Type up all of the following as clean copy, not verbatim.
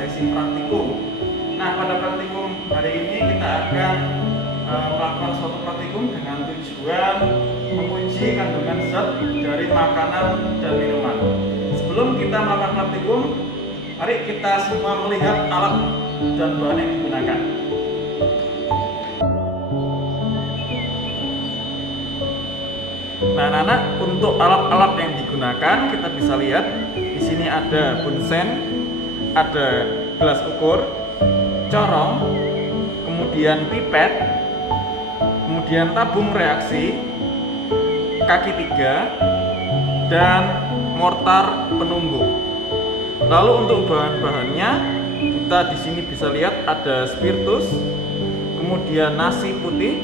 sesi praktikum. Nah, pada praktikum hari ini kita akan melakukan suatu praktikum dengan tujuan menguji kandungan zat dari makanan dan minuman. Sebelum kita melakukan praktikum, mari kita semua melihat alat dan bahan yang digunakan. Nah, anak-anak, untuk alat-alat yang digunakan kita bisa lihat di sini ada bunsen, ada gelas ukur, corong, kemudian pipet, kemudian tabung reaksi, kaki 3, dan mortar penumbuk. Lalu untuk bahan-bahannya kita di sini bisa lihat ada spiritus, kemudian nasi putih,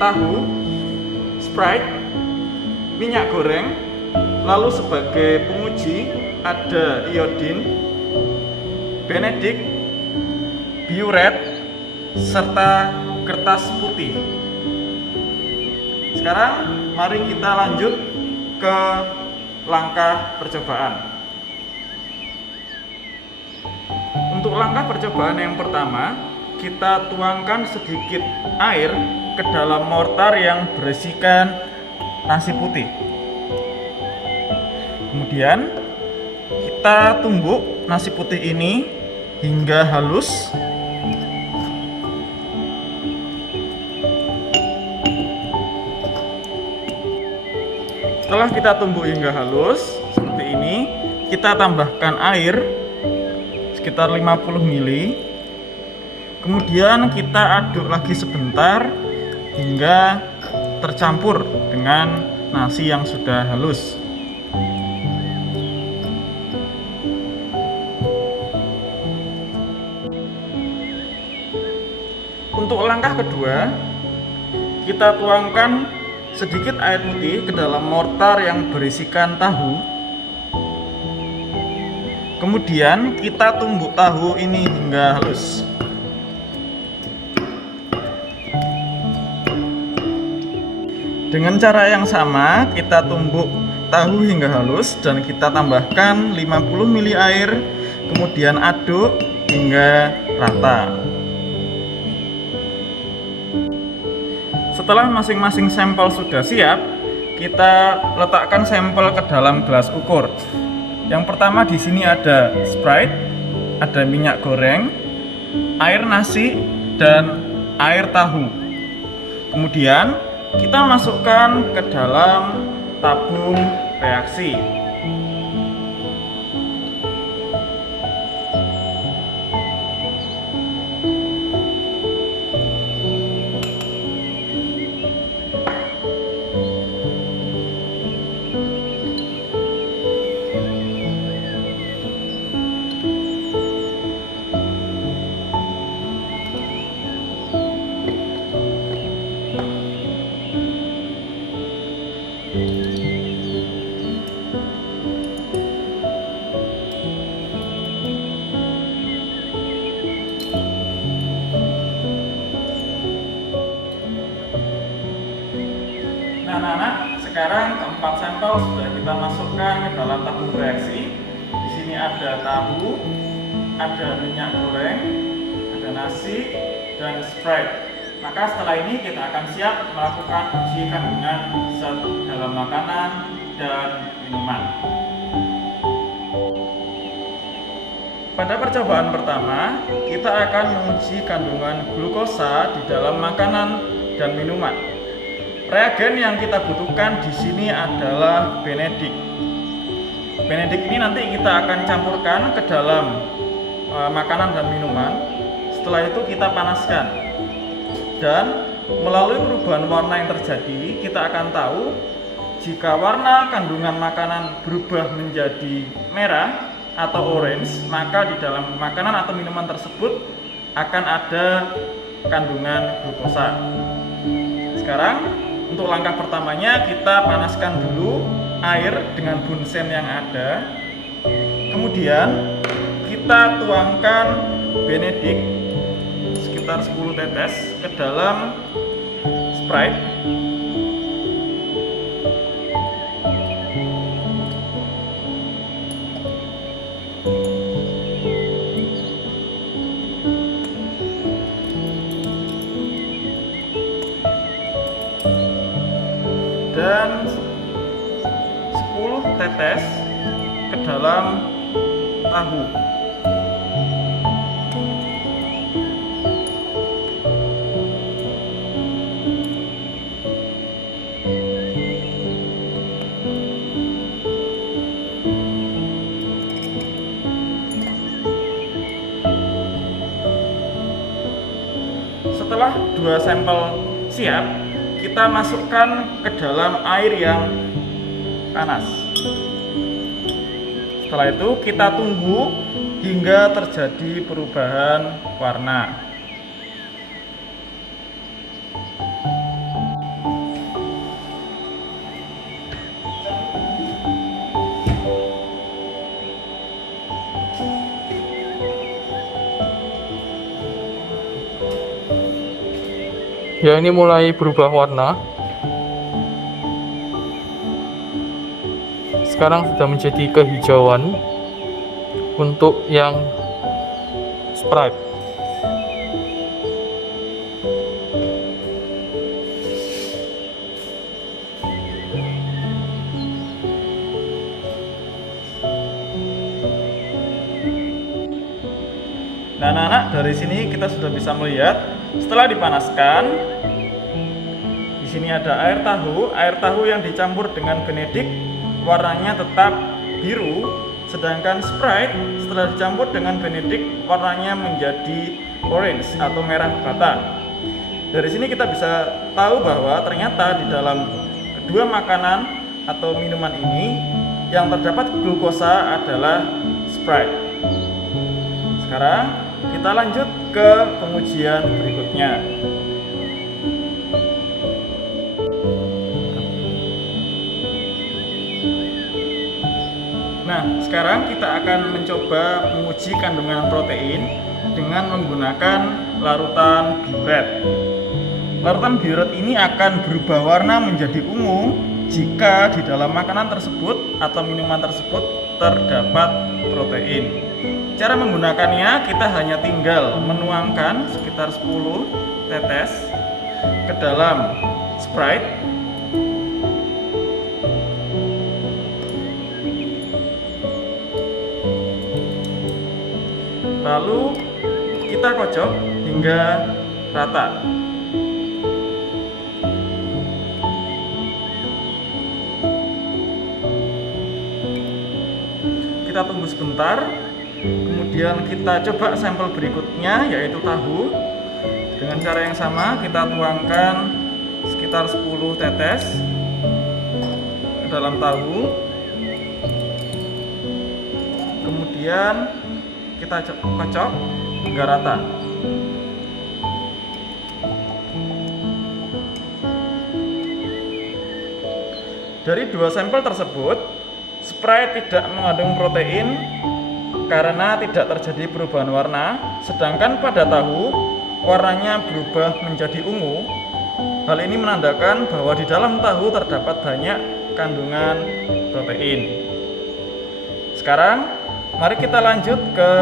tahu, Sprite, minyak goreng, lalu sebagai penguji ada iodin, Benedict, biuret, serta kertas putih. Sekarang mari kita lanjut ke langkah percobaan. Untuk langkah percobaan yang pertama, kita tuangkan sedikit air ke dalam mortar yang berisikan nasi putih. Kemudian kita tumbuk nasi putih ini hingga halus. Setelah kita tumbuk hingga halus seperti ini, kita tambahkan air sekitar 50 ml. Kemudian kita aduk lagi sebentar hingga tercampur dengan nasi yang sudah halus. Untuk langkah kedua, kita tuangkan sedikit air putih ke dalam mortar yang berisikan tahu. Kemudian kita tumbuk tahu ini hingga halus. Dengan cara yang sama, kita tumbuk tahu hingga halus dan kita tambahkan 50 ml air, kemudian aduk hingga rata. Setelah masing-masing sampel sudah siap, kita letakkan sampel ke dalam gelas ukur. Yang pertama di sini ada Sprite, ada minyak goreng, air nasi, dan air tahu. Kemudian kita masukkan ke dalam tabung reaksi. Nah, anak-anak, sekarang keempat sampel sudah kita masukkan ke dalam tabung reaksi. Di sini ada tahu, ada minyak goreng, ada nasi, dan Sprite. Maka setelah ini kita akan siap melakukan uji kandungan zat dalam makanan dan minuman. Pada percobaan pertama, kita akan menguji kandungan glukosa di dalam makanan dan minuman. Reagen yang kita butuhkan di sini adalah Benedict. Benedict ini nanti kita akan campurkan ke dalam makanan dan minuman. Setelah itu kita panaskan. Dan melalui perubahan warna yang terjadi, kita akan tahu jika warna kandungan makanan berubah menjadi merah atau orange, maka di dalam makanan atau minuman tersebut akan ada kandungan glukosa. Sekarang untuk langkah pertamanya kita panaskan dulu air dengan bunsen yang ada. Kemudian kita tuangkan Benedict sekitar 10 tetes ke dalam Sprite. masukkan 10 tetes ke dalam tahu. Setelah 2 sampel siap, kita masukkan ke dalam air yang panas. Setelah itu kita tunggu hingga terjadi perubahan warna. Ya, ini mulai berubah warna. Sekarang sudah menjadi kehijauan untuk yang Sprite. Nah, anak-anak, dari sini kita sudah bisa melihat setelah dipanaskan, di sini ada air tahu yang dicampur dengan Benedict warnanya tetap biru, sedangkan Sprite setelah dicampur dengan Benedict warnanya menjadi orange atau merah bata. Dari sini kita bisa tahu bahwa ternyata di dalam kedua makanan atau minuman ini yang terdapat glukosa adalah Sprite. Sekarang kita lanjut ke pengujian berikutnya. Nah, sekarang kita akan mencoba menguji kandungan protein dengan menggunakan larutan biuret. Larutan biuret ini akan berubah warna menjadi ungu jika di dalam makanan tersebut atau minuman tersebut terdapat protein. Cara menggunakannya, kita hanya tinggal menuangkan sekitar 10 tetes ke dalam Sprite. Lalu kita kocok hingga rata. Kita tunggu sebentar. Kemudian kita coba sampel berikutnya, yaitu tahu. Dengan cara yang sama, kita tuangkan sekitar 10 tetes ke dalam tahu. Kemudian kita kocok hingga rata. Dari 2 sampel tersebut, Sprite tidak mengandung protein karena tidak terjadi perubahan warna, sedangkan pada tahu warnanya berubah menjadi ungu. Hal ini menandakan bahwa di dalam tahu terdapat banyak kandungan protein. Sekarang mari kita lanjut ke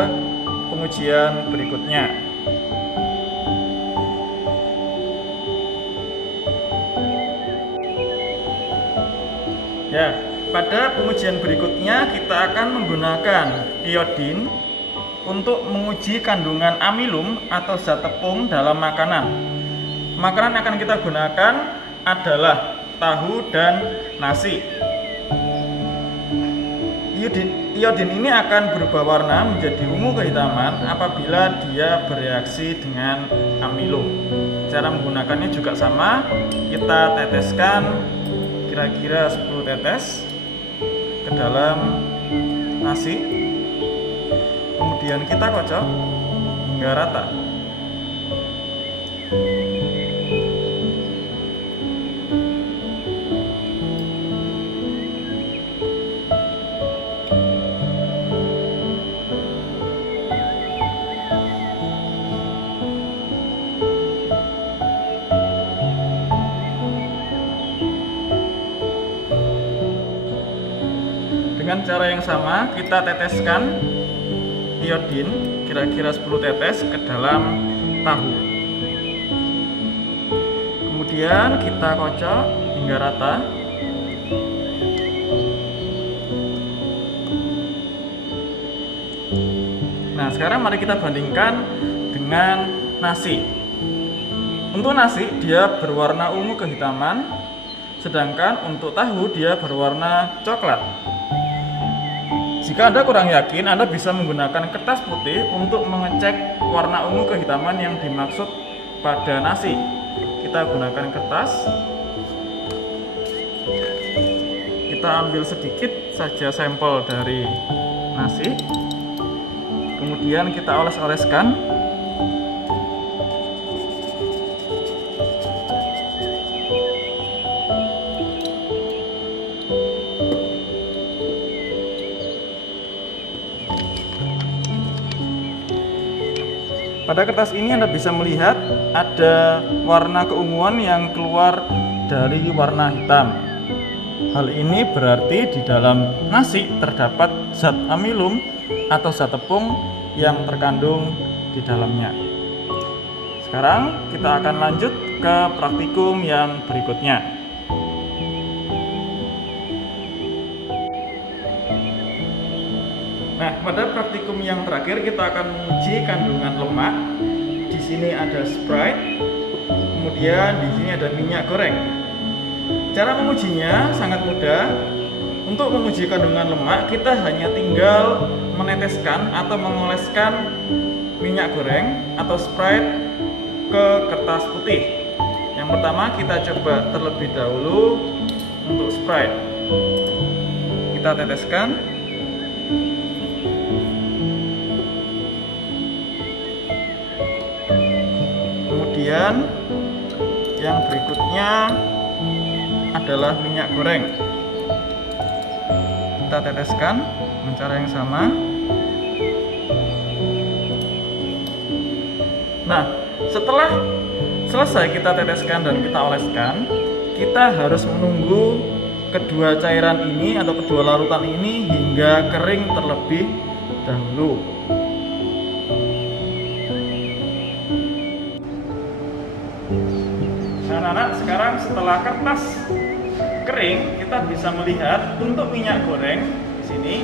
pengujian berikutnya. Ya, pada pengujian berikutnya kita akan menggunakan iodin untuk menguji kandungan amilum atau zat tepung dalam makanan. Makanan yang akan kita gunakan adalah tahu dan nasi. Iodin ini akan berubah warna menjadi ungu kehitaman apabila dia bereaksi dengan amilum. Cara menggunakannya juga sama, kita teteskan kira-kira 10 tetes ke dalam nasi, kemudian kita kocok hingga rata. Dengan cara yang sama, kita teteskan iodin kira-kira 10 tetes ke dalam tahu. Kemudian kita kocok hingga rata. Nah, sekarang mari kita bandingkan dengan nasi. Untuk nasi dia berwarna ungu kehitaman, sedangkan untuk tahu dia berwarna coklat. Jika Anda kurang yakin, Anda bisa menggunakan kertas putih untuk mengecek warna ungu kehitaman yang dimaksud pada nasi. Kita gunakan kertas. Kita ambil sedikit saja sampel dari nasi. Kemudian kita oles-oleskan. Pada kertas ini Anda bisa melihat ada warna keunguan yang keluar dari warna hitam. Hal ini berarti di dalam nasi terdapat zat amilum atau zat tepung yang terkandung di dalamnya. Sekarang kita akan lanjut ke praktikum yang berikutnya. Nah, pada praktikum yang terakhir kita akan menguji kandungan lemak. Di sini ada Sprite, kemudian di sini ada minyak goreng. Cara mengujinya sangat mudah. Untuk menguji kandungan lemak, kita hanya tinggal meneteskan atau mengoleskan minyak goreng atau Sprite ke kertas putih. Yang pertama kita coba terlebih dahulu untuk Sprite. Kita teteskan. Kemudian yang berikutnya adalah minyak goreng. Kita teteskan dengan cara yang sama. Nah, setelah selesai kita teteskan dan kita oleskan, kita harus menunggu kedua cairan ini atau kedua larutan ini hingga kering terlebih dahulu. Nah, anak-anak, sekarang setelah kertas kering, kita bisa melihat untuk minyak goreng di sini,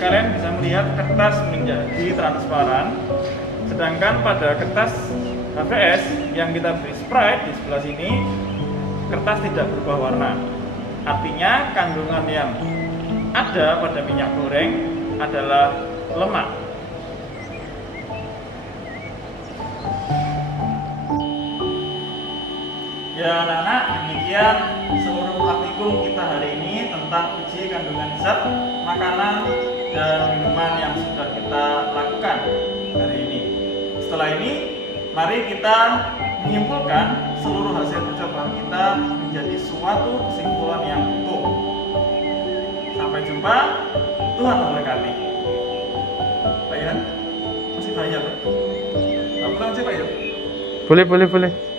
kalian bisa melihat kertas menjadi transparan, sedangkan pada kertas HVS yang kita beri Sprite di sebelah sini, kertas tidak berubah warna. Artinya kandungan yang ada pada minyak goreng adalah lemak. Ya anak-anak, demikian seluruh praktikum kita hari ini tentang uji kandungan zat makanan dan minuman yang sudah kita lakukan hari ini. Setelah ini, mari kita menyimpulkan seluruh hasil percobaan kita menjadi suatu kesimpulan yang utuh. Sampai jumpa, Tuhan memberkati. Pak Ian, masih banyak. Apa sih Pak Ian? Boleh.